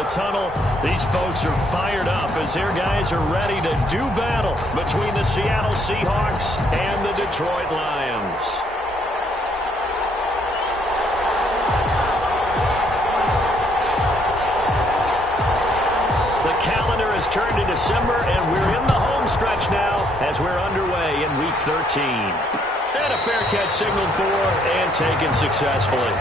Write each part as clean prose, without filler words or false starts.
the tunnel. These folks are fired up as their guys are ready to do battle between the Seattle Seahawks and the Detroit Lions. The calendar has turned to December, and we're in the home stretch now as we're underway in Week 13. And a fair catch signaled for and taken successfully.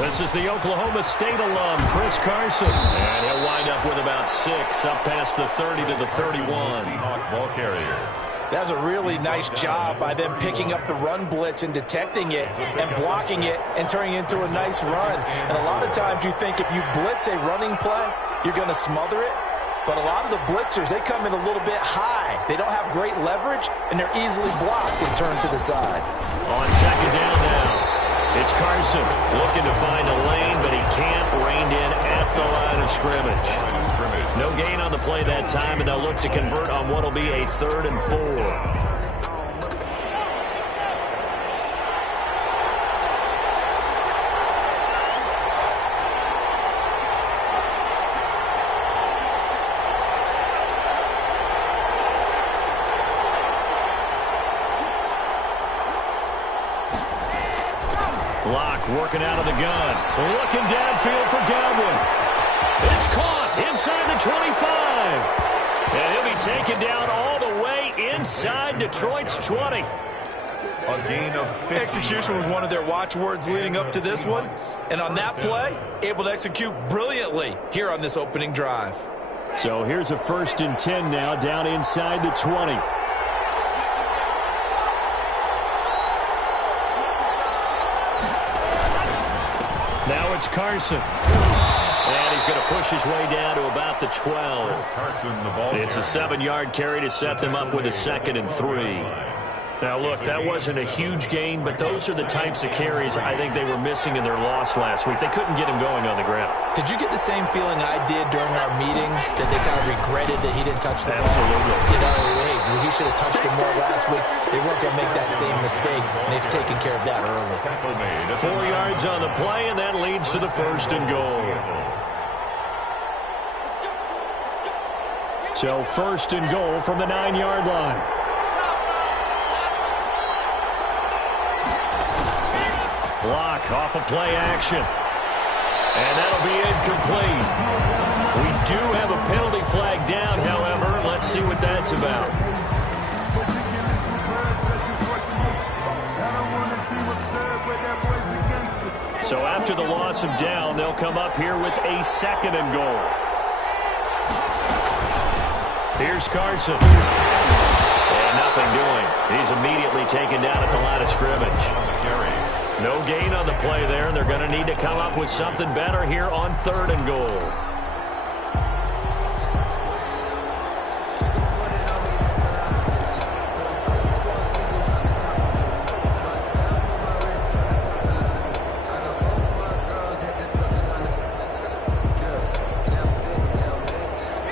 This is the Oklahoma State alum, Chris Carson. And he'll wind up with about 6 up past the 30 to the 31. Seahawk ball carrier. That's a really nice job by them picking up the run blitz and detecting it and blocking it and turning it into a nice run. And a lot of times you think if you blitz a running play, you're going to smother it. But a lot of the blitzers, they come in a little bit high. They don't have great leverage, and they're easily blocked and turned to the side. On second down now. It's Carson looking to find a lane, but he can't, reined in at the line of scrimmage. No gain on the play that time, and they'll look to convert on what will be a 3rd and 4. Working out of the gun. Looking downfield for Godwin. It's caught inside the 25. And he'll be taken down all the way inside Detroit's 20. A gain of 50. Execution was one of their watchwords leading up to this one. And on that play, able to execute brilliantly here on this opening drive. So here's a 1st and 10 now down inside the 20. Now it's Carson. And he's going to push his way down to about the 12. It's a 7-yard carry to set them up with a 2nd and 3. Now, look, that wasn't a huge gain, but those are the types of carries I think they were missing in their loss last week. They couldn't get him going on the ground. Did you get the same feeling I did during our meetings, that they kind of regretted that he didn't touch the ball? Absolutely. You know, hey, he should have touched it more last week. They weren't going to make that same mistake, and they've taken care of that early. 4 yards on the play, and that leads to the 1st and goal. So 1st and goal from the 9-yard line. Block off of play action. And that'll be incomplete. We do have a penalty flag down, however. Let's see what that's about. So after the loss of down, they'll come up here with a 2nd and goal. Here's Carson. And nothing doing. He's immediately taken down at the line of scrimmage. No gain on the play there. They're going to need to come up with something better here on 3rd and goal.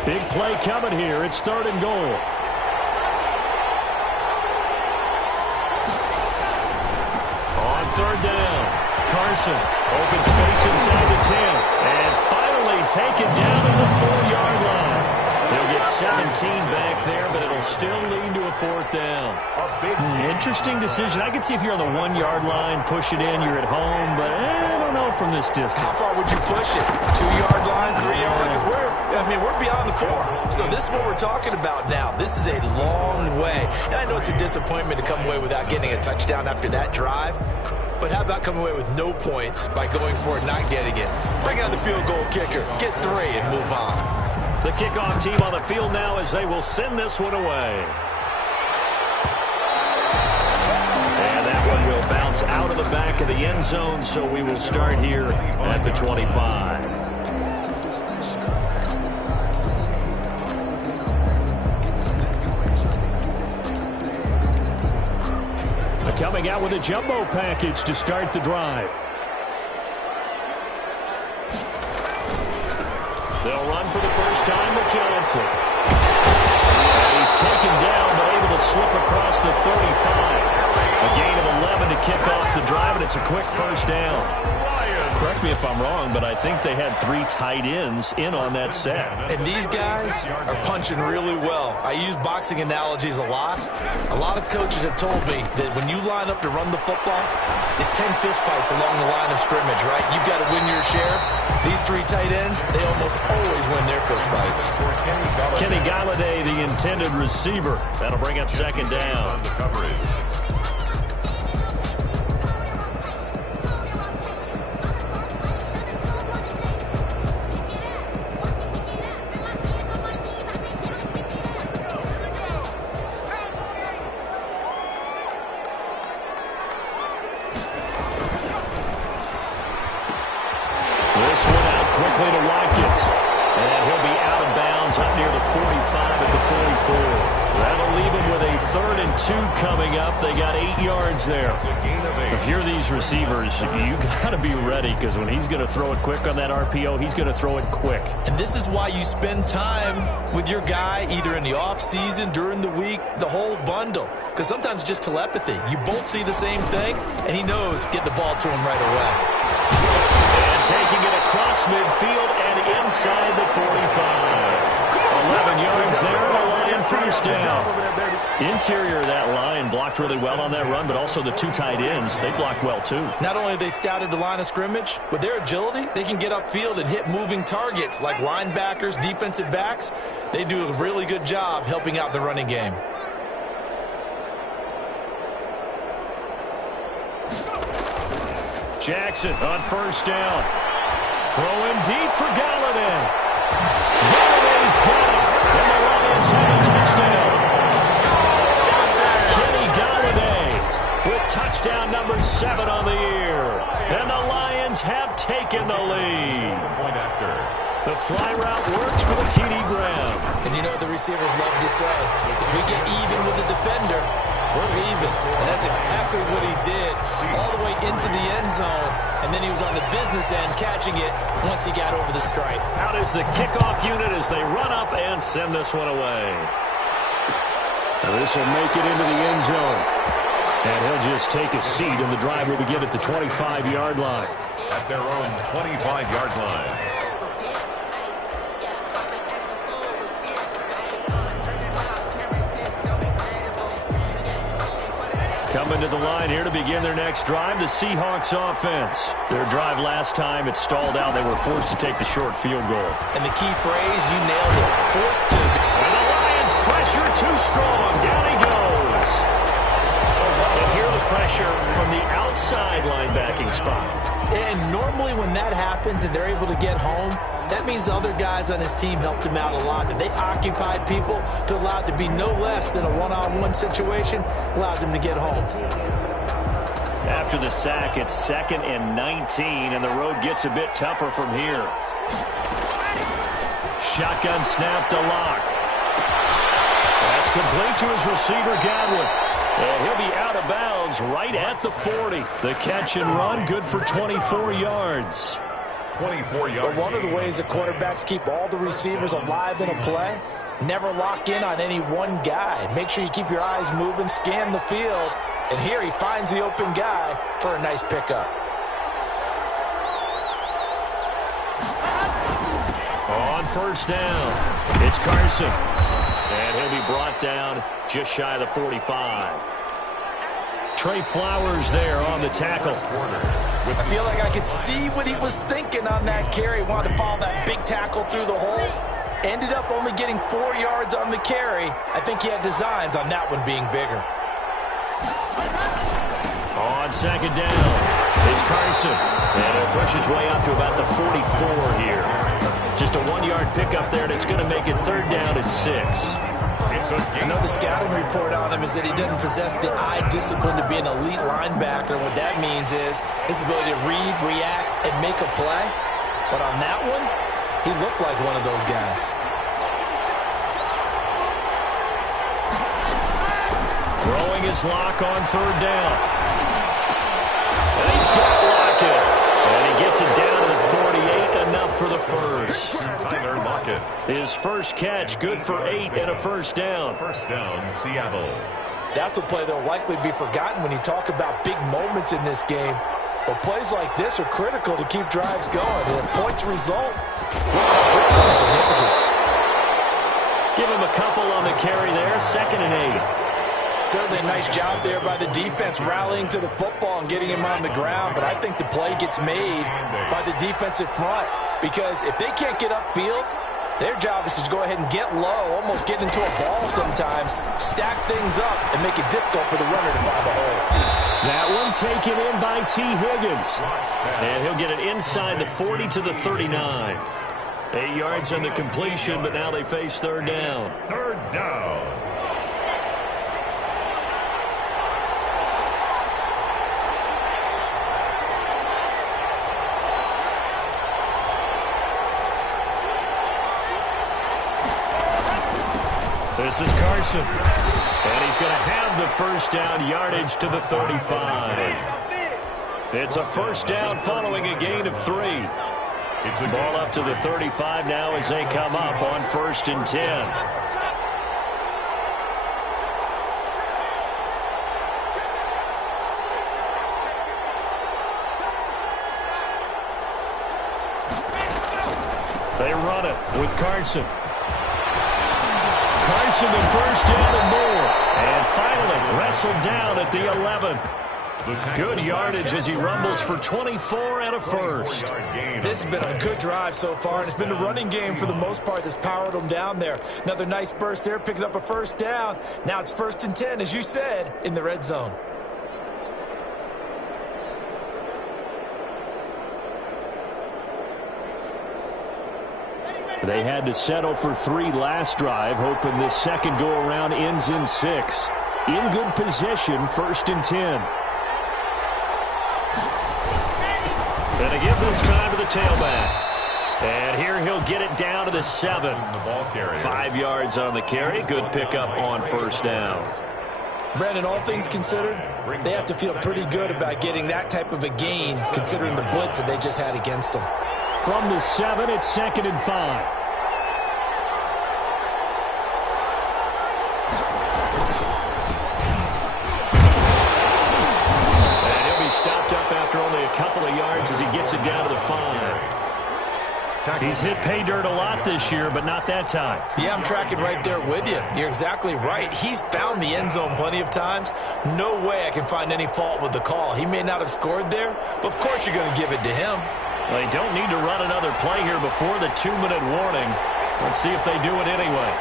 Big play coming here. It's 3rd and goal. Third down. Carson, open space inside the 10. And finally taken down at the 4-yard line. He'll get 17 back there, but it'll still lead to a 4th down. Interesting decision. I could see if you're on the 1-yard line, push it in, you're at home, but I don't know from this distance. How far would you push it? 2-yard line, 3-yard line? Because we're beyond the 4. So this is what we're talking about now. This is a long way. And I know it's a disappointment to come away without getting a touchdown after that drive. But how about coming away with no points by going for it, not getting it? Bring out the field goal kicker, get 3, and move on. The kickoff team on the field now as they will send this one away. And that one will bounce gets out of the back of the end zone, so we will start here at the 25. Coming out with a jumbo package to start the drive. They'll run for the first time with Johnson. And he's taken down, but able to slip across the 35. A gain of 11 to kick off the drive, and it's a quick first down. Correct me if I'm wrong, but I think they had 3 tight ends in on that set. And these guys are punching really well. I use boxing analogies a lot. A lot of coaches have told me that when you line up to run the football, it's 10 fistfights along the line of scrimmage, right? You've got to win your share. These 3 tight ends, they almost always win their fistfights. Kenny Galladay, the intended receiver. That'll bring up second down. Coming up, they got 8 yards there. If you're these receivers, you got to be ready, because when he's going to throw it quick on that RPO, he's going to throw it quick. And this is why you spend time with your guy either in the offseason, during the week, the whole bundle. Because sometimes it's just telepathy. You both see the same thing, and he knows get the ball to him right away. And taking it across midfield and inside the 45. 11 yards there, and a Lion first down. Interior of that line blocked really well on that run, but also the 2 tight ends, they blocked well too. Not only have they scouted the line of scrimmage, with their agility, they can get upfield and hit moving targets like linebackers, defensive backs. They do a really good job helping out the running game. Jackson on first down. Throwing deep for Galladay. Galladay's got it, and the Lions have a touchdown. Kenny Galladay with touchdown number 7 on the year. And the Lions have taken the lead. The fly route works for the TD Graham. And you know what the receivers love to say? If we get even with the defender, we're leaving. And that's exactly what he did, all the way into the end zone. And then he was on the business end catching it once he got over the stripe. Out is the kickoff unit as they run up and send this one away. And this will make it into the end zone. And he'll just take a seat, and the drive will begin at the 25-yard line. At their own 25-yard line. Coming to the line here to begin their next drive, the Seahawks offense. Their drive last time, it stalled out. They were forced to take the short field goal. And the key phrase, you nailed it, forced to. And the Lions pressure too strong. Down he goes. And here the pressure from the outside linebacking spot. And normally when that happens and they're able to get home, that means the other guys on his team helped him out a lot. That they occupied people to allow it to be no less than a one-on-one situation, allows him to get home. After the sack, it's 2nd and 19, and the road gets a bit tougher from here. Shotgun snap to Locke. That's complete to his receiver, Godwin. And he'll be out of bounds right at the 40. The catch and run, good for 24 yards. 24 yards. But one of the ways that quarterbacks keep all the receivers alive in a play, never lock in on any one guy. Make sure you keep your eyes moving, scan the field. And here he finds the open guy for a nice pickup. On first down, it's Carson. And he'll be brought down just shy of the 45. Trey Flowers there on the tackle. I feel like I could see what he was thinking on that carry. Wanted to follow that big tackle through the hole. Ended up only getting 4 yards on the carry. I think he had designs on that one being bigger. On second down, It's Carson. And he'll push his way up to about the 44 here. Just a 1-yard pickup there, and it's going to make it 3rd down and 6. I know the scouting report on him is that he doesn't possess the eye discipline to be an elite linebacker. And what that means is his ability to read, react, and make a play. But on that one, he looked like one of those guys. Throwing his lock on 3rd down. And he's got Lockett. And he gets it down to the 48, enough for the first. Tyler Lockett. His first catch, good for 8 and a 1st down. 1st down, Seattle. That's a play that will likely be forgotten when you talk about big moments in this game. But plays like this are critical to keep drives going. And if points result, we'll call this pretty significant. Give him a couple on the carry there, 2nd and 8. Certainly a nice job there by the defense rallying to the football and getting him on the ground. But I think the play gets made by the defensive front. Because if they can't get upfield, their job is to go ahead and get low, almost get into a ball sometimes, stack things up, and make it difficult for the runner to find the hole. That one taken in by T. Higgins. And he'll get it inside the 40 to the 39. 8 yards on the completion, but now they face 3rd down. 3rd down. This is Carson. And he's going to have the 1st down, yardage to the 35. It's a 1st down following a gain of 3. It's a ball up to the 35 now as they come up on 1st and 10. They run it with Carson. Carson the 1st down and more. And finally wrestled down at the 11th. Good yardage as he rumbles for 24 and a 1st. This has been a good drive so far, and it's been a running game for the most part that's powered them down there. Another nice burst there, picking up a 1st down. Now it's 1st and 10, as you said, in the red zone. They had to settle for 3 last drive, hoping this second go-around ends in 6. In good position, 1st and 10. And again this time to the tailback. And here he'll get it down to the 7. 5 yards on the carry. Good pickup on 1st down. Brandon, all things considered, they have to feel pretty good about getting that type of a gain, considering the blitz that they just had against them. From the 7, it's 2nd and 5. And he'll be stopped up after only a couple of yards as he gets it down to the 5. He's hit pay dirt a lot this year, but not that time. Yeah, I'm tracking right there with you. You're exactly right. He's found the end zone plenty of times. No way I can find any fault with the call. He may not have scored there, but of course you're going to give it to him. They don't need to run another play here before the 2-minute warning. Let's see if they do it anyway.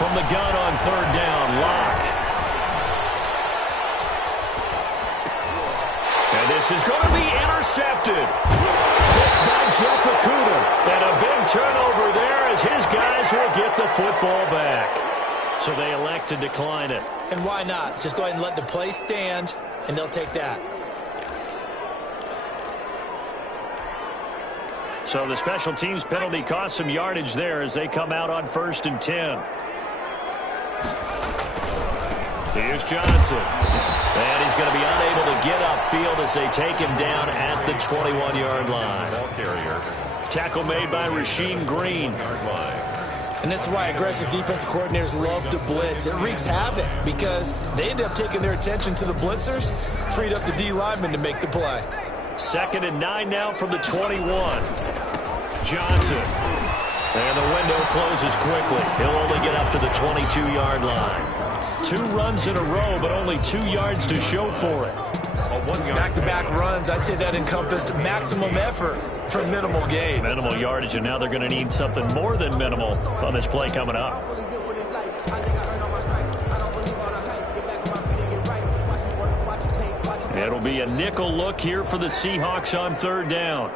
From the gun on 3rd down, Locke. And this is going to be intercepted. Picked by Jeff Okudah. And a big turnover there as his guys will get the football back. So they elect to decline it. And why not? Just go ahead and let the play stand, and they'll take that. So the special teams penalty cost some yardage there as they come out on 1st and 10. Here's Johnson. And he's going to be unable to get upfield as they take him down at the 21-yard line. Tackle made by Rasheem Green. And this is why aggressive defensive coordinators love to blitz. It wreaks havoc because they end up taking their attention to the blitzers, freed up the D lineman to make the play. 2nd and 9 now from the 21. Johnson. And the window closes quickly. He'll only get up to the 22-yard line. 2 runs in a row, but only 2 yards to show for it. Back-to-back runs, I'd say that encompassed maximum effort for minimal gain. Minimal yardage, and now they're going to need something more than minimal on this play coming up. It'll be a nickel look here for the Seahawks on third down.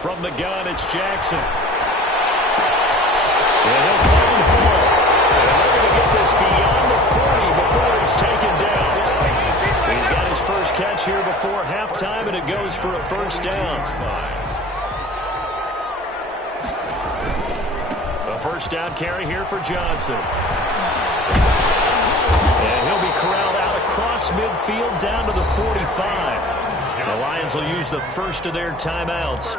From the gun, it's Jackson. And he'll find Hall. And they're going to get this beyond the 40 before he's taken down. He's got his first catch here before halftime, and it goes for a first down. A first down carry here for Johnson. And he'll be corralled out across midfield down to the 45. The Lions will use the first of their timeouts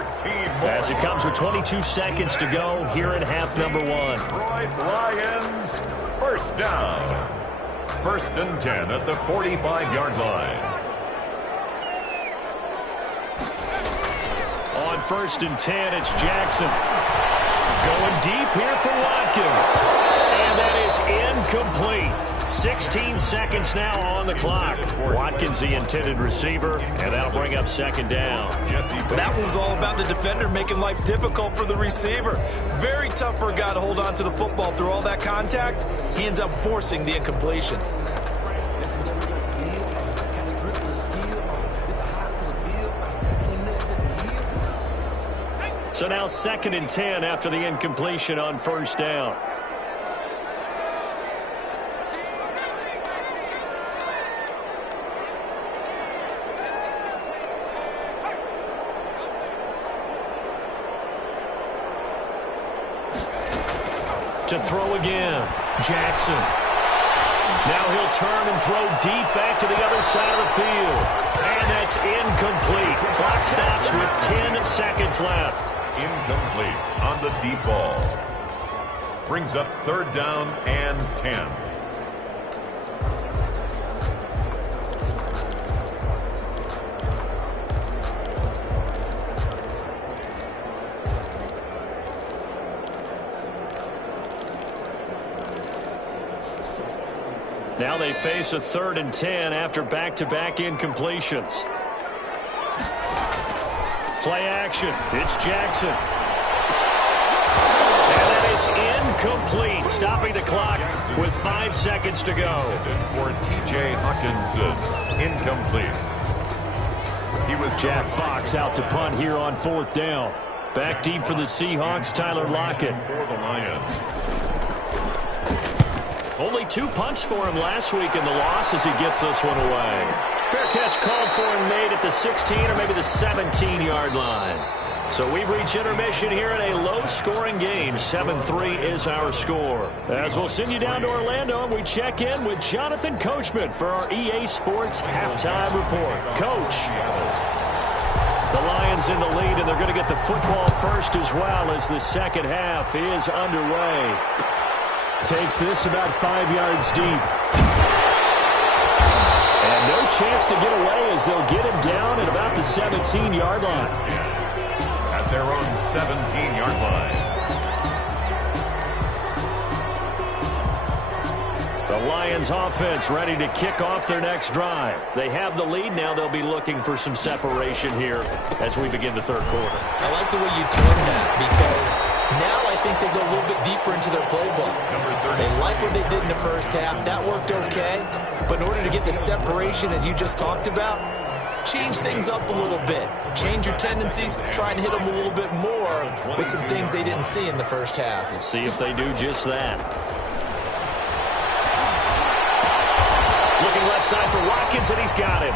as it comes with 22 seconds to go here in half number 1. Detroit Lions, first down. 1st and 10 at the 45-yard line. On 1st and 10, it's Jackson. Going deep here for Watkins. And that is incomplete. 16 seconds now on the clock. Watkins, the intended receiver, and that'll bring up second down. That one was all about the defender making life difficult for the receiver. Very tough for a guy to hold on to the football through all that contact. He ends up forcing the incompletion. So now 2nd and 10 after the incompletion on first down. To throw again, Jackson. Now he'll turn and throw deep back to the other side of the field. And that's incomplete. Clock stops with 10 seconds left. Incomplete on the deep ball. Brings up 3rd down and 10. Now they face a 3rd and 10 after back-to-back incompletions. Play action. It's Jackson. And that is incomplete, stopping the clock with 5 seconds to go. For T.J. Hawkinson, incomplete. He was Jack Fox out to punt here on 4th down. Back deep for the Seahawks, Tyler Lockett. For the Lions. Only 2 punts for him last week in the loss as he gets this one away. Fair catch called for and made at the 16 or maybe the 17-yard line. So we've reached intermission here in a low-scoring game. 7-3 is our score. As we'll send you down to Orlando, and we check in with Jonathan Coachman for our EA Sports Halftime Report. Coach. The Lions in the lead, and they're going to get the football first as well as the second half is underway. Takes this about 5 yards deep. And no chance to get away as they'll get him down at about the 17-yard line. At their own 17-yard line. The Lions offense ready to kick off their next drive. They have the lead. Now they'll be looking for some separation here as we begin the third quarter. I like the way you termed that because now I think they go a little bit deeper into their playbook. They like what they did in the first half. That worked okay. But in order to get the separation that you just talked about, change things up a little bit. Change your tendencies. Try and hit them a little bit more with some things they didn't see in the first half. We'll see if they do just that. Looking left side for Watkins, and he's got him.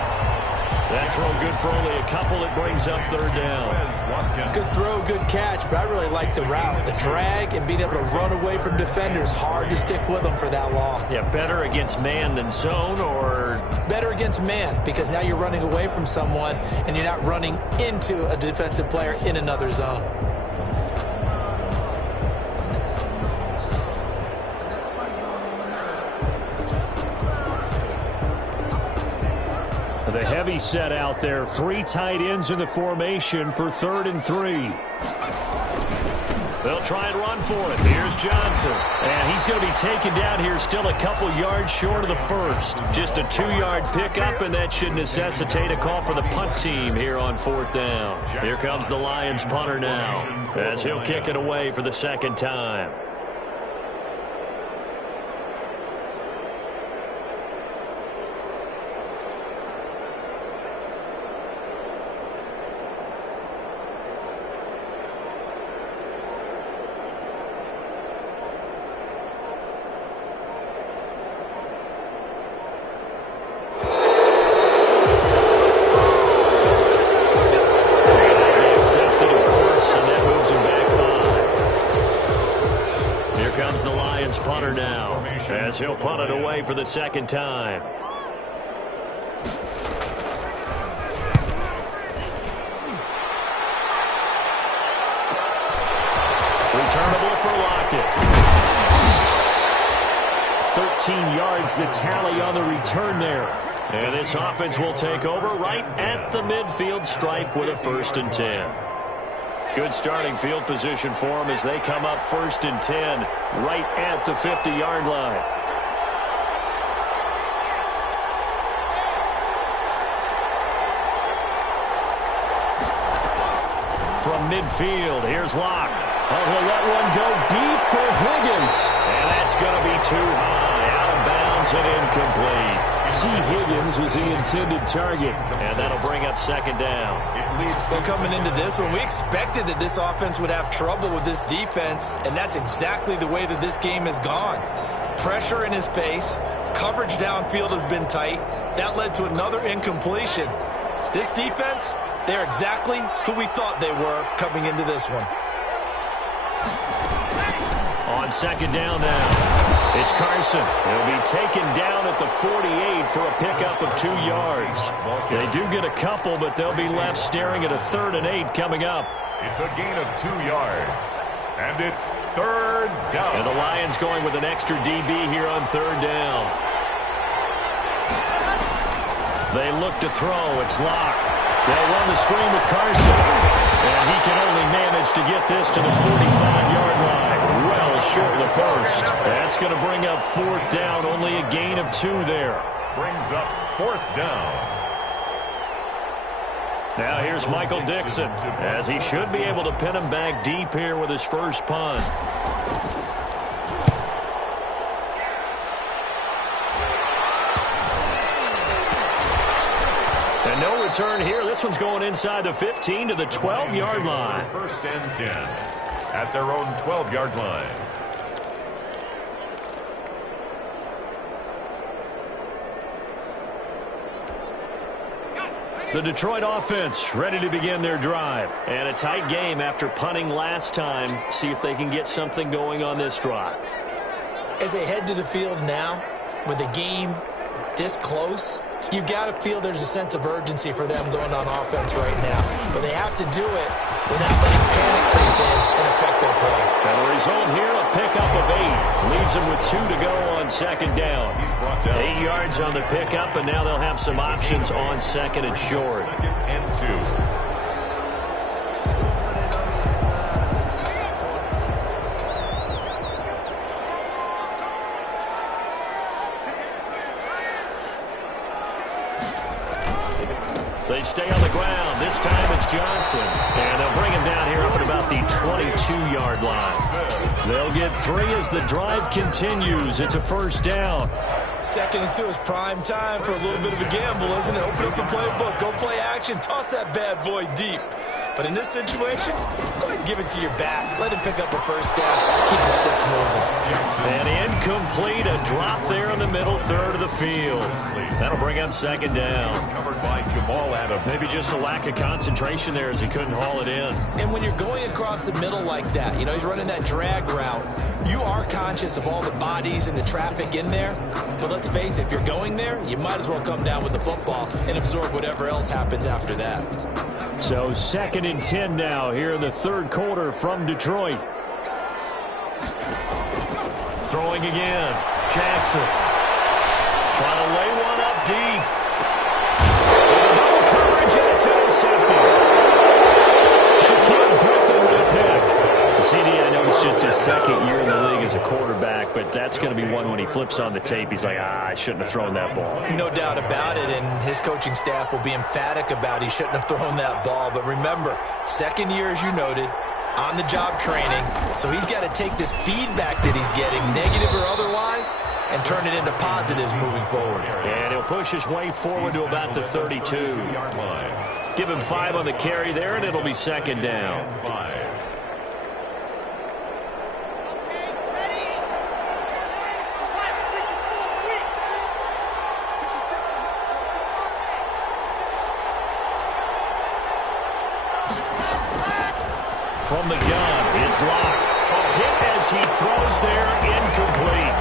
That throw good for only a couple. It brings up 3rd down. Good throw, good catch, but I really like the route. The drag and being able to run away from defenders, hard to stick with them for that long. Yeah, better against man than zone, or? Better against man, because now you're running away from someone and you're not running into a defensive player in another zone. The heavy set out there. 3 tight ends in the formation for 3rd and 3. They'll try and run for it. Here's Johnson. And he's going to be taken down here still a couple yards short of the first. Just a 2-yard pickup, and that should necessitate a call for the punt team here on 4th down. Here comes the Lions punter now, as he'll kick it away for the second time. Punter now, as he'll punt it away for the second time. Returnable for Lockett. 13 yards the tally on the return there. And this offense will take over right at the midfield stripe with a 1st and 10. Good starting field position for them as they come up 1st and 10 right at the 50-yard line. From midfield, here's Locke. Oh, he'll let one go deep for Higgins. And that's going to be too high. Out of bounds and incomplete. T. Higgins was the intended target. And that'll bring up 2nd down. Well, coming into this one, we expected that this offense would have trouble with this defense, and that's exactly the way that this game has gone. Pressure in his face. Coverage downfield has been tight. That led to another incompletion. This defense, they're exactly who we thought they were coming into this one. On 2nd down now. It's Carson. He'll be taken down at the 48 for a pickup of 2 yards. They do get a couple, but they'll be left staring at a 3rd and 8 coming up. It's a gain of 2 yards, and it's 3rd down. And the Lions going with an extra DB here on 3rd down. They look to throw. It's Locke. They'll run the screen with Carson. And he can only manage to get this to the 45-yard line. Well short of the first. That's going to bring up 4th down. Only a gain of 2 there. Brings up 4th down. Now here's Michael Dixon, as he should be able to pin him back deep here with his first punt. And no return here. This one's going inside the 15 to the 12-yard line. 1st and 10 at their own 12-yard line. The Detroit offense ready to begin their drive. And a tight game after punting last time. See if they can get something going on this drive. As they head to the field now, with the game this close, you've got to feel there's a sense of urgency for them going on offense right now. But they have to do it without letting panic creep in and affect their play. And the result here, a pickup of 8. Leaves them with 2 to go on 2nd down. 8 yards on the pickup, and now they'll have some options on 2nd and short. 2nd and 2. They stay on the ground. This time it's Johnson. And they'll bring him down here up at about the 22-yard line. They'll get 3 as the drive continues. It's a 1st down. 2nd and 2 is prime time for a little bit of a gamble, isn't it? Open up the playbook, go play action, toss that bad boy deep. But in this situation, go ahead and give it to your back. Let him pick up a 1st down. Keep the sticks moving. And incomplete, a drop there in the middle third of the field. That'll bring up 2nd down. Covered by Jamal Adams. Maybe just a lack of concentration there as he couldn't haul it in. And when you're going across the middle like that, you know, he's running that drag route, you are conscious of all the bodies and the traffic in there. But let's face it, if you're going there, you might as well come down with the football and absorb whatever else happens after that. So 2nd and 10 now here in the 3rd quarter from Detroit. Throwing again. Jackson. Trying to lay one up deep. No coverage, and it's intercepted. Shaquille Griffin with a pick. CD, I know just his second year in the league as a quarterback, but that's going to be one when he flips on the tape. He's like, I shouldn't have thrown that ball. No doubt about it, and his coaching staff will be emphatic about he shouldn't have thrown that ball. But remember, second year, as you noted, on-the-job training, so he's got to take this feedback that he's getting, negative or otherwise, and turn it into positives moving forward. And he'll push his way forward to about the 32. Give him 5 on the carry there, and it'll be second down. From the gun, it's Locke. A hit as he throws there, incomplete.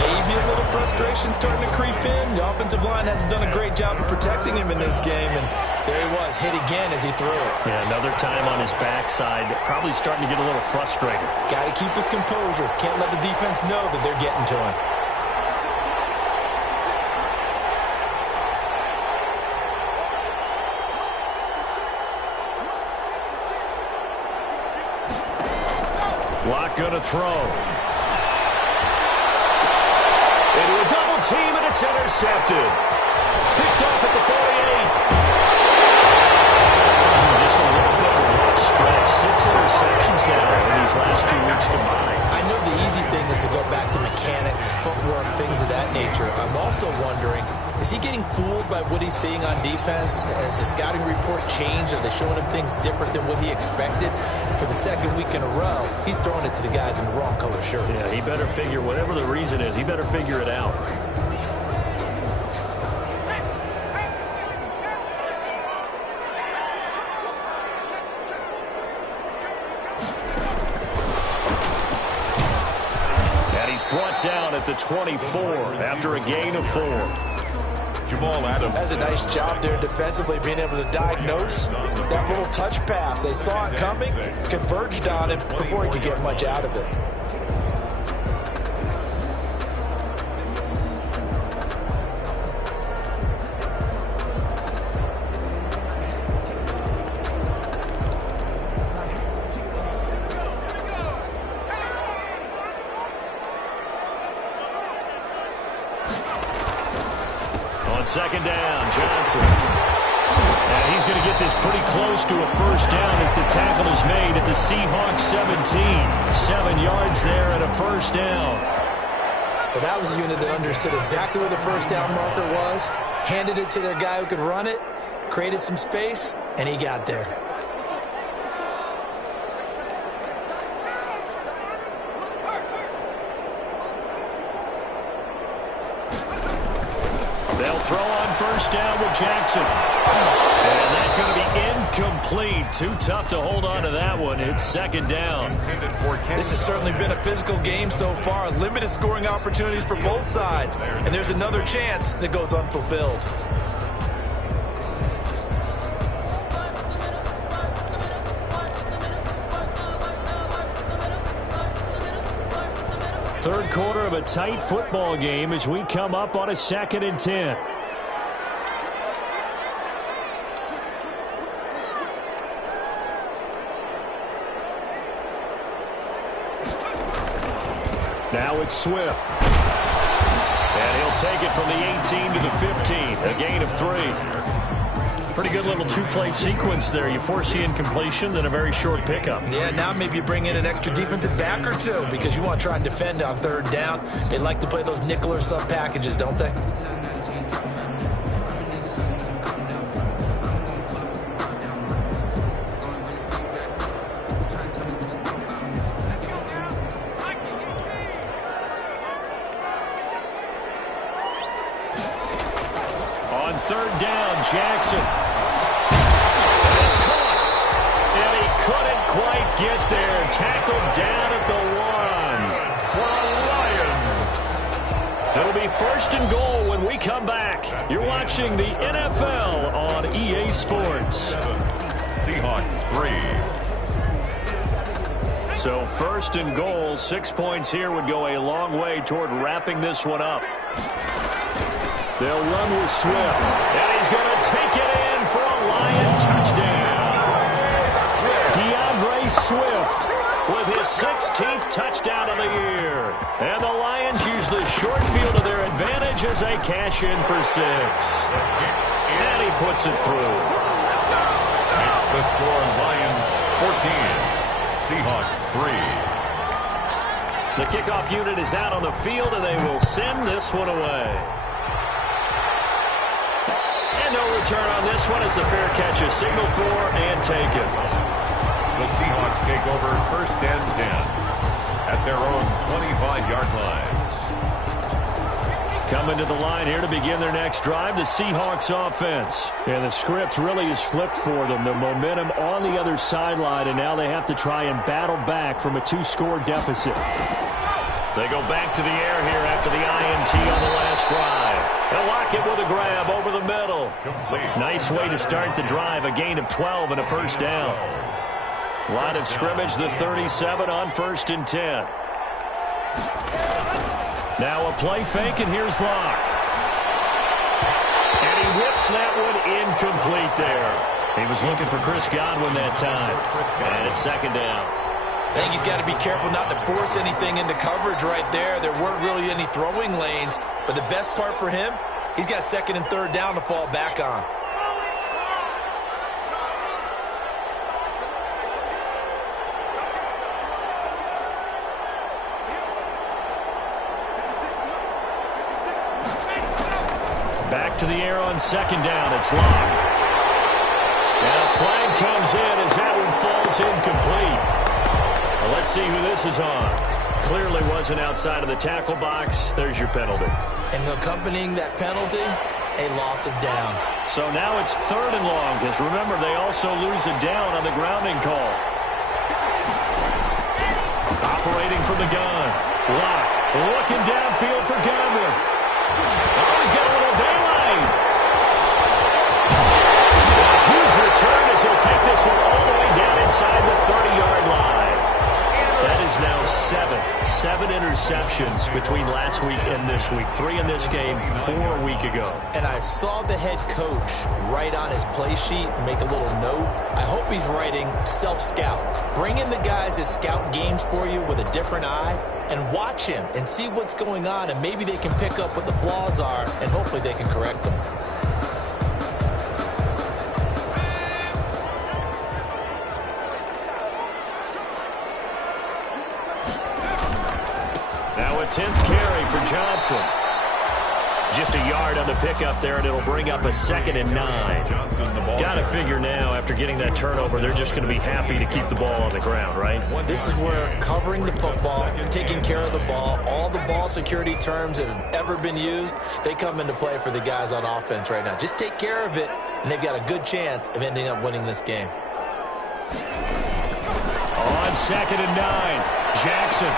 Maybe a little frustration starting to creep in. The offensive line hasn't done a great job of protecting him in this game, and there he was, hit again as he threw it. Yeah, another time on his backside, probably starting to get a little frustrated. Got to keep his composure. Can't let the defense know that they're getting to him. Locke gonna throw. Into a double team, and it's intercepted. Picked off at the 48. Just a little bit of a rough stretch. 6 interceptions now in these last 2 weeks combined. I know the easy thing is to go back to mechanics, footwork, things of that nature. I'm also wondering, is he getting fooled by what he's seeing on defense? Has the scouting report changed? Are they showing him things different than what he expected? For the second week in a row, he's throwing it to the guys in the wrong color shirts. Yeah, he better figure, whatever the reason is, he better figure it out. And he's brought down at the 24 after a gain of 4. Jamal Adams That's a nice job there defensively, being able to diagnose that little touch pass. They saw it coming, converged on it before he could get much out of it. Second down, Johnson. And he's going to get this pretty close to a first down as the tackle is made at the Seahawks 17. 7 yards there and a first down. Well, that was a unit that understood exactly where the first down marker was, handed it to their guy who could run it, created some space, and he got there. They'll throw on first down with Jackson. And that's going to be incomplete. Too tough to hold on to that one. It's second down. This has certainly been a physical game so far. Limited scoring opportunities for both sides. And there's another chance that goes unfulfilled. Third quarter of a tight football game as we come up on a 2nd and 10. Now it's Swift. And he'll take it from the 18 to the 15. A gain of 3. Pretty good little 2-play sequence there. You force the incompletion, then a very short pickup. Yeah, now maybe you bring in an extra defensive back or two because you want to try and defend on third down. They like to play those nickel or sub packages, don't they? On third down, Jackson. And it's caught. And he couldn't quite get there. Tackled down at the 1. It'll be 1st and goal when we come back. You're watching the NFL on EA Sports. Seahawks 3. So 1st and goal, 6 points here would go a long way toward wrapping this one up. They'll run with Swift, and he's going to take it in for a Lion touchdown. DeAndre Swift with his 16th touchdown of the year. And the Lions use the short field to their advantage as they cash in for 6. And he puts it through. Makes the score Lions 14, Seahawks 3. The kickoff unit is out on the field, and they will send this one away. And no return on this one as the fair catch is signaled for and taken. The Seahawks take over 1st and 10 at their own 25-yard line. Coming to the line here to begin their next drive, the Seahawks offense. And the script really is flipped for them. The momentum on the other sideline, and now they have to try and battle back from a 2-score deficit. They go back to the air here after the INT on the last drive. They'll lock it with a grab over the middle. Nice way to start the drive, a gain of 12 and a first down. Line of scrimmage, the 37 on 1st and 10. Now a play fake, and here's Locke. And he whips that one incomplete there. He was looking for Chris Godwin that time. And it's 2nd down. I think he's got to be careful not to force anything into coverage right there. There weren't really any throwing lanes. But the best part for him, he's got 2nd and 3rd down to fall back on. Back to the air on 2nd down. It's Locke. And a flag comes in as that one falls incomplete. Well, let's see who this is on. Clearly wasn't outside of the tackle box. There's your penalty. And accompanying that penalty, a loss of down. So now it's 3rd and long, because remember, they also lose a down on the grounding call. Operating from the gun. Locke looking downfield for Godwin. Oh, he's got a little daylight. Huge return as he'll take this one all the way down inside the 30-yard line. That is now 7 interceptions between last week and this week. 3 in this game, 4 a week ago. And I saw the head coach write on his play sheet, make a little note. I hope he's writing self-scout. Bring in the guys that scout games for you with a different eye and watch him and see what's going on, and maybe they can pick up what the flaws are, and hopefully they can correct them. Now a 10th carry for Johnson. Just a yard on the pickup there, and it'll bring up a 2nd and 9. Got to figure now, after getting that turnover, they're just going to be happy to keep the ball on the ground, right? This is where covering the football, taking care of the ball, all the ball security terms that have ever been used, they come into play for the guys on offense right now. Just take care of it, and they've got a good chance of ending up winning this game. On 2nd and 9, Jackson.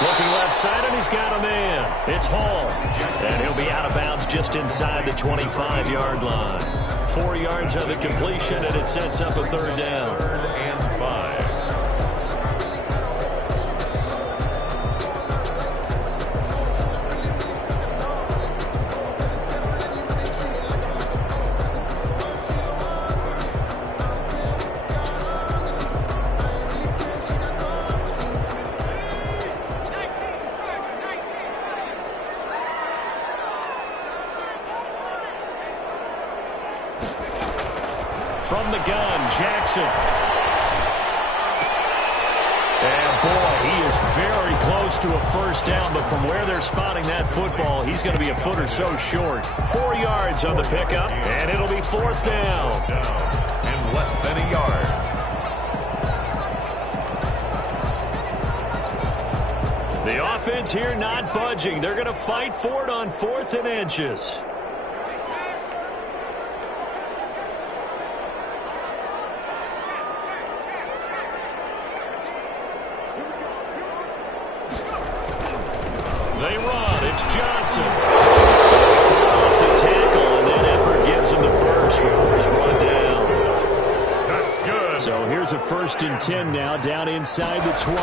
Looking left side, and he's got a man. It's Hall. And he'll be out of bounds just inside the 25-yard line. 4 yards on the completion, and it sets up a 3rd down. 3rd and 5. From the gun, Jackson. And boy, he is very close to a first down, but from where they're spotting that football, he's going to be a foot or so short. 4 yards on the pickup, and it'll be 4th down. And less than a yard. The offense here not budging. They're going to fight for it on 4th and inches. They run. It's Johnson. Off the tackle, and that effort gives him the first before he's brought down. That's good. So here's a 1st and 10 now, down inside the 20.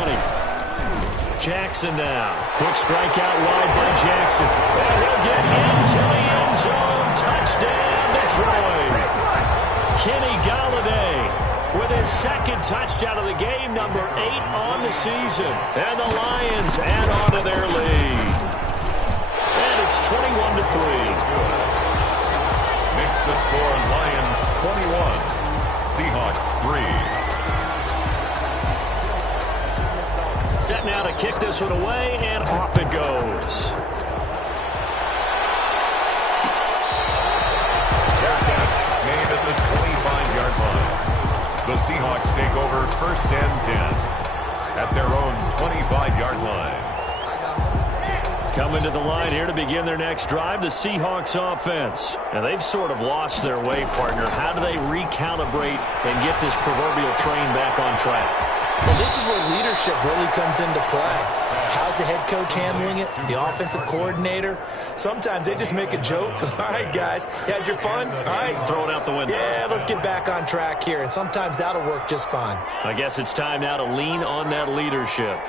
Jackson now. Quick strike out wide by Jackson. And he'll get into the end zone. Touchdown, Detroit. Kenny Golladay with his second touchdown of the game, number 8 on the season. And the Lions add on to their lead. And it's 21-3. Makes the score Lions 21, Seahawks 3. Set now to kick this one away, and off it goes. Made at the 25-yard line. The Seahawks take over 1st and 10 at their own 25-yard line. Coming to the line here to begin their next drive, the Seahawks offense. Now, they've sort of lost their way, partner. How do they recalibrate and get this proverbial train back on track? Well, this is where leadership really comes into play. How's the head coach handling it? The offensive coordinator? Sometimes they just make a joke. All right, guys, you had your fun? All right. Throw it out the window. Yeah, let's get back on track here. And sometimes that'll work just fine. I guess it's time now to lean on that leadership.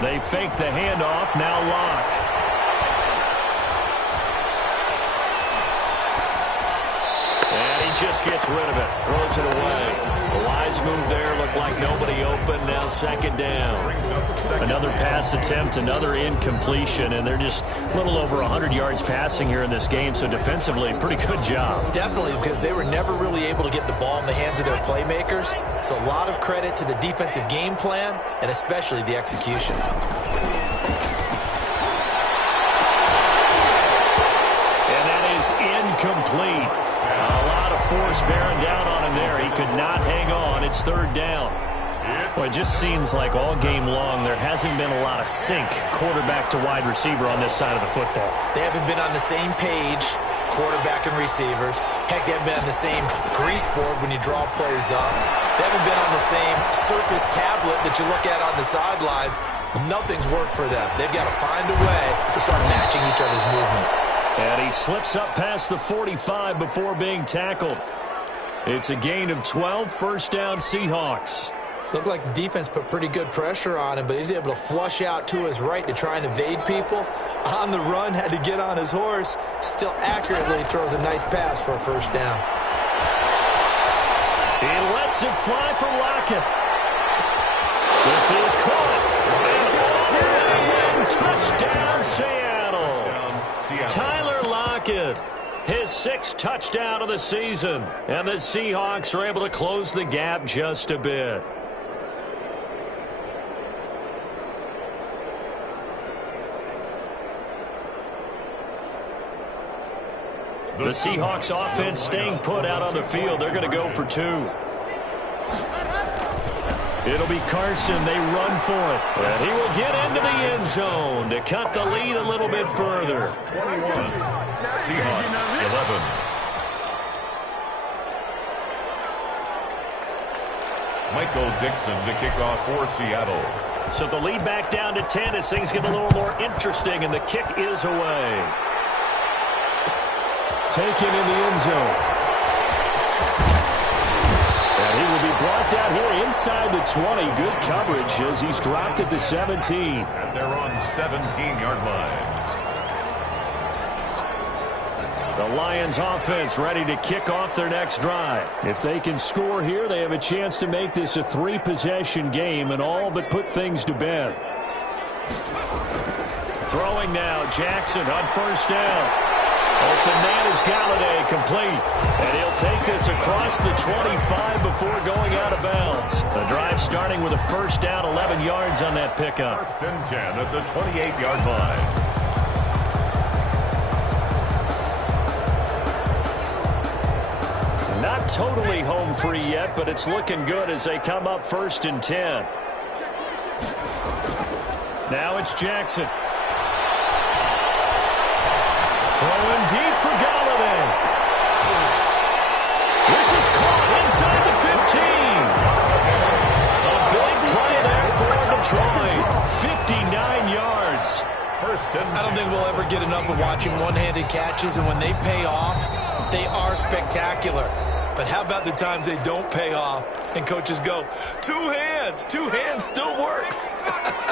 They fake the handoff. Now Locke. And he just gets rid of it. Throws it away. A wise move there. Looked like nobody open. Now 2nd down. Another pass attempt, another incompletion, and they're just a little over 100 yards passing here in this game, so defensively, pretty good job. Definitely, because they were never really able to get the ball in the hands of their playmakers, so a lot of credit to the defensive game plan and especially the execution. And that is incomplete. A lot of force bearing down on him there. He could not hang on. It's 3rd down. Well, it just seems like all game long there hasn't been a lot of sync quarterback to wide receiver on this side of the football. They haven't been on the same page, quarterback and receivers. Heck, they haven't been on the same grease board when you draw plays up. They haven't been on the same surface tablet that you look at on the sidelines. Nothing's worked for them. They've got to find a way to start matching each other's movements. And he slips up past the 45 before being tackled. It's a gain of 12, 1st down Seahawks. Looked like the defense put pretty good pressure on him, but he's able to flush out to his right to try and evade people. On the run, had to get on his horse. Still accurately throws a nice pass for a 1st down. He lets it fly for Lockett. This is caught. And touchdown, Seattle. Tyler Lockett, his 6th touchdown of the season. And the Seahawks are able to close the gap just a bit. The Seahawks offense staying put out on the field. They're going to go for 2. It'll be Carson. They run for it. And he will get into the end zone to cut the lead a little bit further. 21, Seahawks 11. Michael Dixon to kick off for Seattle. So the lead back down to 10 as things get a little more interesting, and the kick is away. Taken in the end zone. And he will be brought down here inside the 20. Good coverage as he's dropped at the 17. And they're on 17-yard line. The Lions offense ready to kick off their next drive. If they can score here, they have a chance to make this a 3-possession game and all but put things to bed. Throwing now, Jackson on 1st down. Open man is Galladay, complete. And he'll take this across the 25 before going out of bounds. The drive starting with a 1st down, 11 yards on that pickup. 1st and 10 at the 28-yard line. Not totally home free yet, but it's looking good as they come up 1st and 10. Now it's Jackson. Throwing deep for Galladay. This is caught inside the 15. A big play there for Detroit. 59 yards. I don't think we'll ever get enough of watching one-handed catches, and when they pay off, they are spectacular. But how about the times they don't pay off and coaches go, 2 hands still works.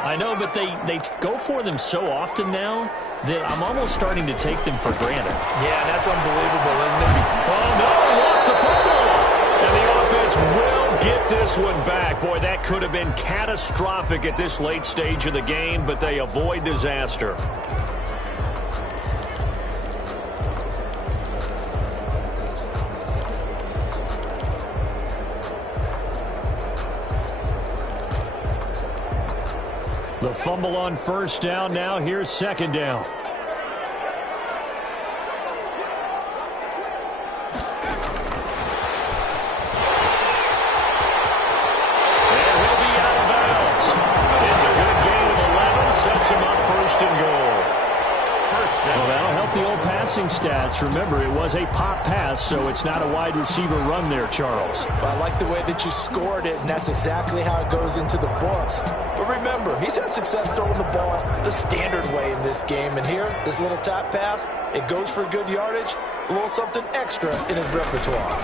I know, but they go for them so often now that I'm almost starting to take them for granted. Yeah, that's unbelievable, isn't it? Oh, no, lost the football. And the offense Lions will get this one back. Boy, that could have been catastrophic at this late stage of the game, but they avoid disaster. The fumble on first down. Now here's second down. And he'll be out of bounds. It's a good gain of 11. Sets him up first and goal. Well, that'll help the old passing stats. Remember, it was a pop pass, so it's not a wide receiver run there, Charles. Well, I like the way that you scored it, and that's exactly how it goes into the books. But remember, he's had success throwing the ball the standard way in this game. And here, this little tap pass, it goes for good yardage, a little something extra in his repertoire.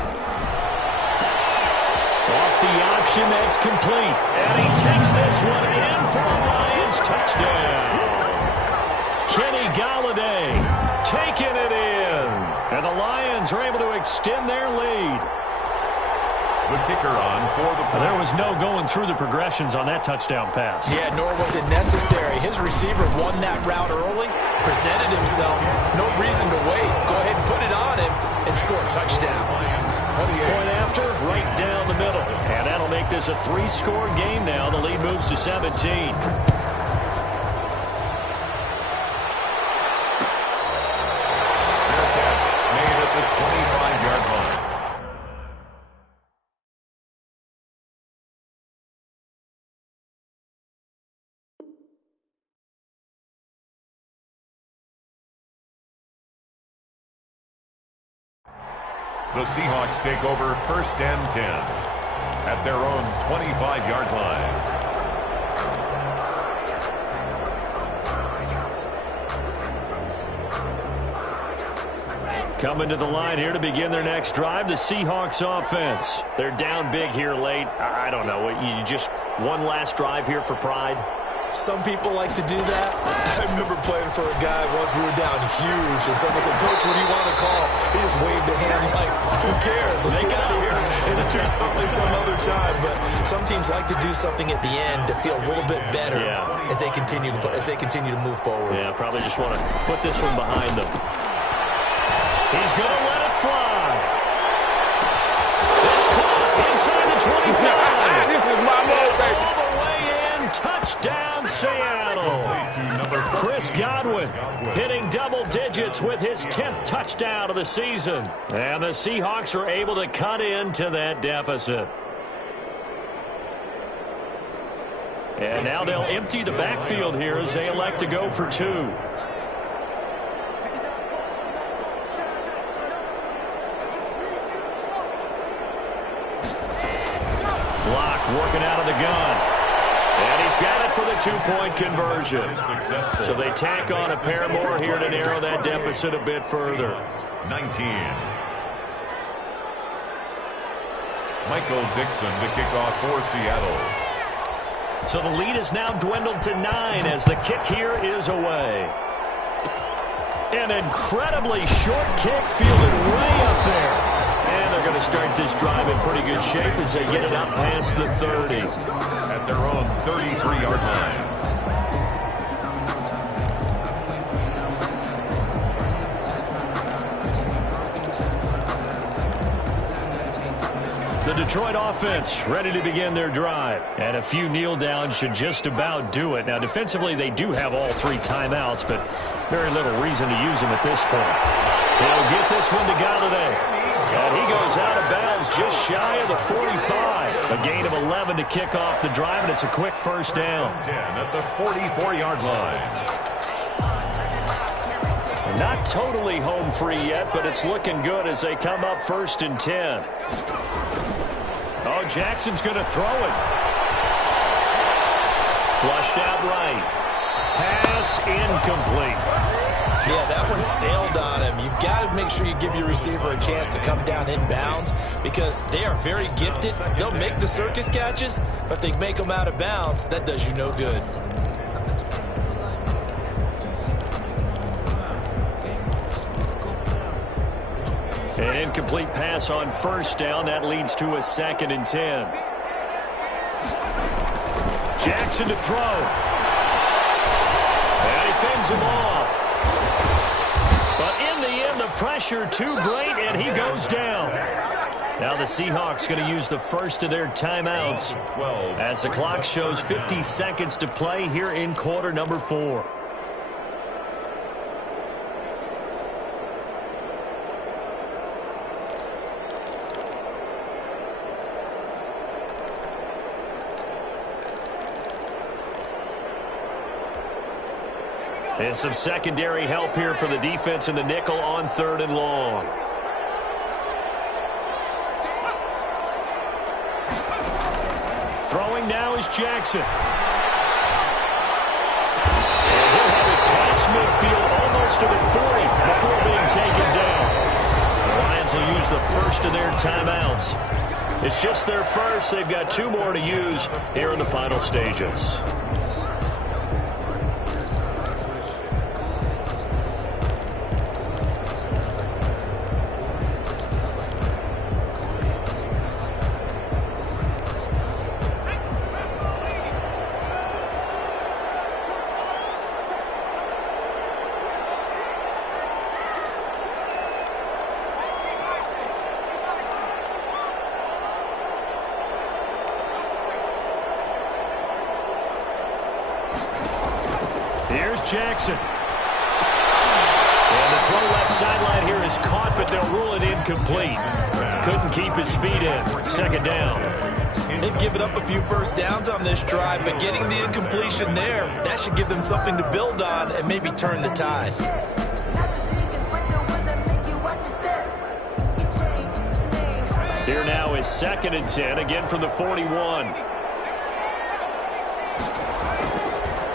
Off the option, that's complete. And he takes this one in for a Lions touchdown. Kenny Galladay taking it in. And the Lions are able to extend their lead. The kicker on for the play. There was no going through the progressions on that touchdown pass. Yeah, nor was it necessary. His receiver won that route early, presented himself. No reason to wait. Go ahead and put it on him and score a touchdown. Point after, right down the middle. And that'll make this a 3-score game now. The lead moves to 17. The Seahawks take over first and 10 at their own 25-yard line. Coming to the line here to begin their next drive, the Seahawks offense. They're down big here late. I don't know. You just one last drive here for pride? Some people like to do that. I remember playing for a guy once. We were down huge, and someone said, "Coach, what do you want to call?" He just waved a hand like, "Who cares? Let's get out of here and do something some other time." But some teams like to do something at the end to feel a little bit better as they continue to move forward. Yeah, probably just want to put this one behind them. He's going to let it fly. It's caught inside the 25. This is my move, baby. All the way in, touchdown Seattle. Chris Godwin hitting double digits with his 10th touchdown of the season. And the Seahawks are able to cut into that deficit. And now they'll empty the backfield here as they elect to go for 2. Working out of the gun. And he's got it for the 2-point conversion. So they tack on a pair more here to narrow that deficit a bit further. 19. Michael Dixon to kick off for Seattle. So the lead is now dwindled to 9 as the kick here is away. An incredibly short kick fielded way up there. And they're going to start this drive in pretty good shape as they get it up past the 30. At their own 33-yard line. The Detroit offense ready to begin their drive. And a few kneel downs should just about do it. Now, defensively, they do have all 3 timeouts, but very little reason to use them at this point. He'll get this one to Galladay. And he goes out of bounds just shy of the 45. A gain of 11 to kick off the drive, and it's a quick first down. 10 at the 44-yard line. Not totally home free yet, but it's looking good as they come up first and 10. Oh, Jackson's going to throw it. Flushed out right. Pass incomplete. Yeah, that one sailed on him. You've got to make sure you give your receiver a chance to come down inbounds because they are very gifted. They'll make the circus catches, but if they make them out of bounds, that does you no good. And incomplete pass on first down. That leads to a 2nd and 10. Jackson to throw. And he fends him off. But in the end, the pressure too great, and he goes down. Now the Seahawks going to use the first of their timeouts as the clock shows 50 seconds to play here in quarter number 4. And some secondary help here for the defense in the nickel on 3rd and long. Throwing now is Jackson. And he'll have it past midfield almost to the 40 before being taken down. The Lions will use the first of their timeouts. It's just their first. They've got 2 more to use here in the final stages. Here's Jackson. And the throw left sideline here is caught, but they'll rule it incomplete. Couldn't keep his feet in. 2nd down. They've given up a few first downs on this drive, but getting the incompletion there, that should give them something to build on and maybe turn the tide. Here now is 2nd and 10, again from the 41.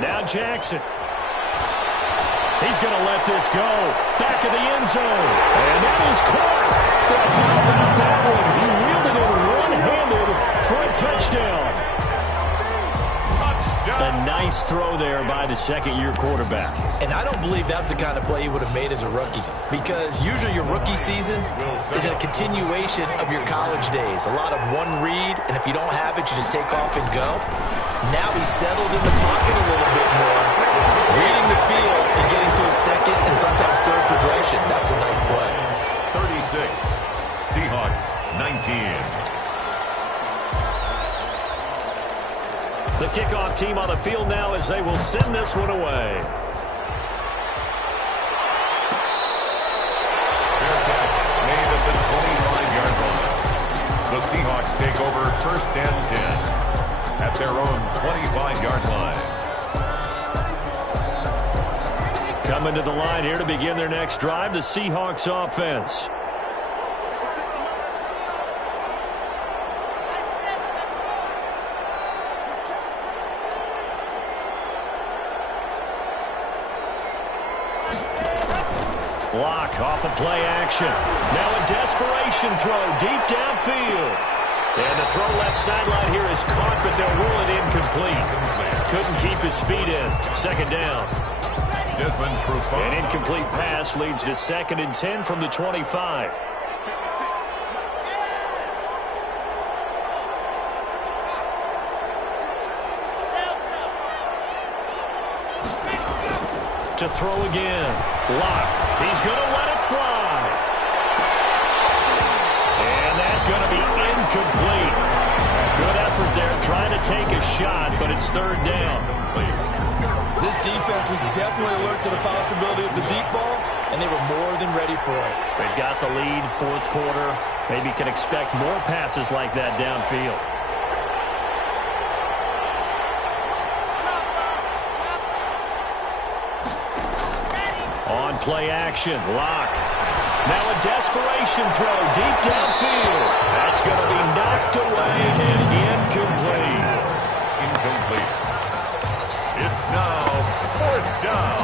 Now Jackson. He's going to let this go. Back of the end zone. And that is caught. But how about that one? He wielded it one-handed for a touchdown. A nice throw there by the 2nd-year quarterback. And I don't believe that was the kind of play he would have made as a rookie, because usually your rookie season is a continuation of your college days. A lot of one read, and if you don't have it, you just take off and go. Now he's settled in the pocket a little bit more, reading the field and getting to his 2nd and sometimes 3rd progression. That was a nice play. 36, Seahawks 19. The kickoff team on the field now as they will send this one away. Fair catch made at the 25-yard line. The Seahawks take over 1st and 10 at their own 25-yard line. Coming to the line here to begin their next drive, the Seahawks offense. Block off a play action. Now a desperation throw deep downfield. And the throw left sideline here is caught, but they'll rule it incomplete. Couldn't keep his feet in. 2nd down. An incomplete pass leads to 2nd and 10 from the 25. To throw again. Lock. He's going to let it fly. And that's going to be incomplete. Good effort there trying to take a shot, but it's 3rd down. This defense was definitely alert to the possibility of the deep ball, and they were more than ready for it. They've got the lead, 4th quarter. Maybe can expect more passes like that downfield. On play action, Lock. Now a desperation throw deep downfield. That's going to be knocked away and incomplete. Incomplete. It's now 4th down.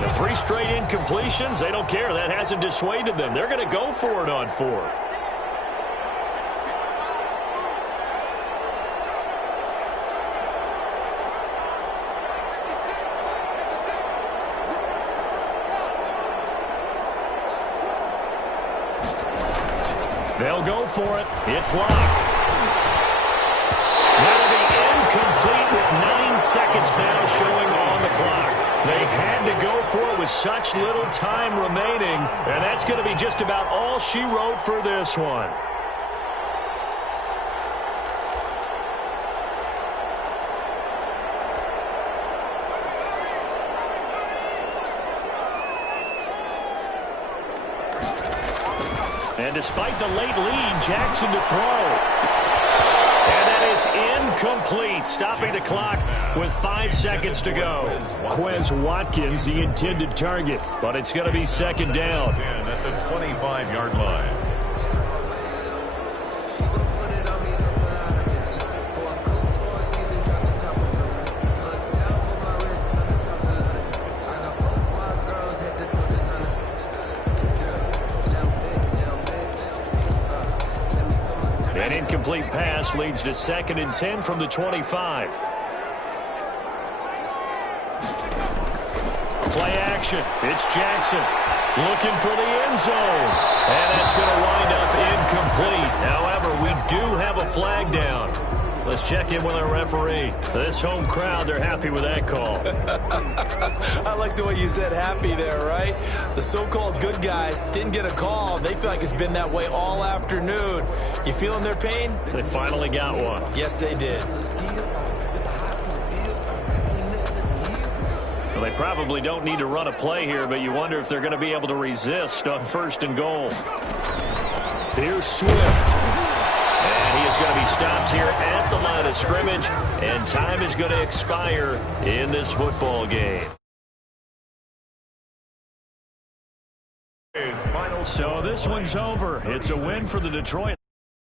The 3 straight incompletions, they don't care. That hasn't dissuaded them. They're going to go for it on 4th. They'll go for it. It's locked. That'll be incomplete with 9 seconds now showing on the clock. They had to go for it with such little time remaining, and that's going to be just about all she wrote for this one. And despite the late lead, Jackson to throw. And that is incomplete, stopping the clock with 5 seconds to go. Quez Watkins, the intended target, but it's going to be second down. At the 25-yard line. An incomplete pass leads to 2nd and 10 from the 25. Play action. It's Jackson looking for the end zone. And that's going to wind up incomplete. However, we do have a flag down. Let's check in with our referee. This home crowd, they're happy with that call. I like the way you said happy there, right? The so-called good guys didn't get a call. They feel like it's been that way all afternoon. You feeling their pain? They finally got one. Yes, they did. Well, they probably don't need to run a play here, but you wonder if they're going to be able to resist on 1st and goal. Here's Swift. And he is going to be stopped here at the line of scrimmage, and time is going to expire in this football game. So this one's over. It's a win for the Detroit